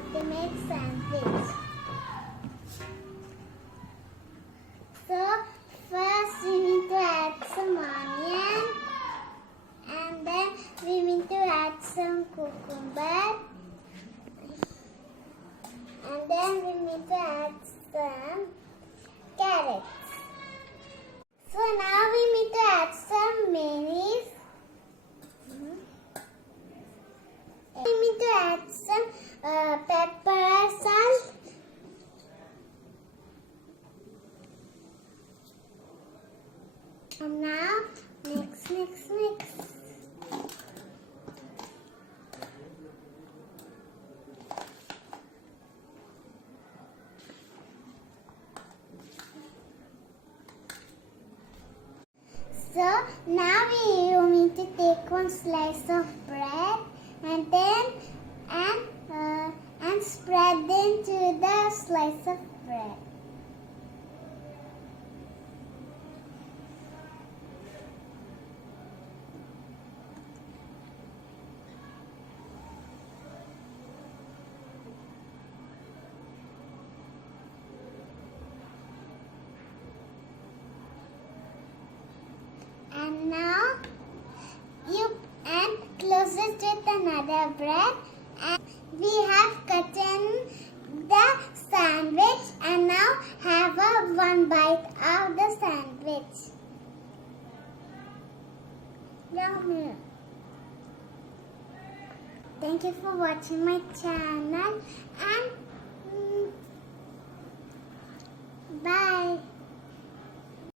how to make sandwich. So first we need to add some onion, and then we need to add some cucumber, and then we need to add some carrots. So now we need to add some mayonnaise. We need to add some pepper, salt. And now mix. So now you need to take one slice of bread and then and spread into the slice of bread. And now you close it with another bread, and we have cut in the sandwich, and now have one bite of the sandwich. Yummy. Thank you for watching my channel, and bye.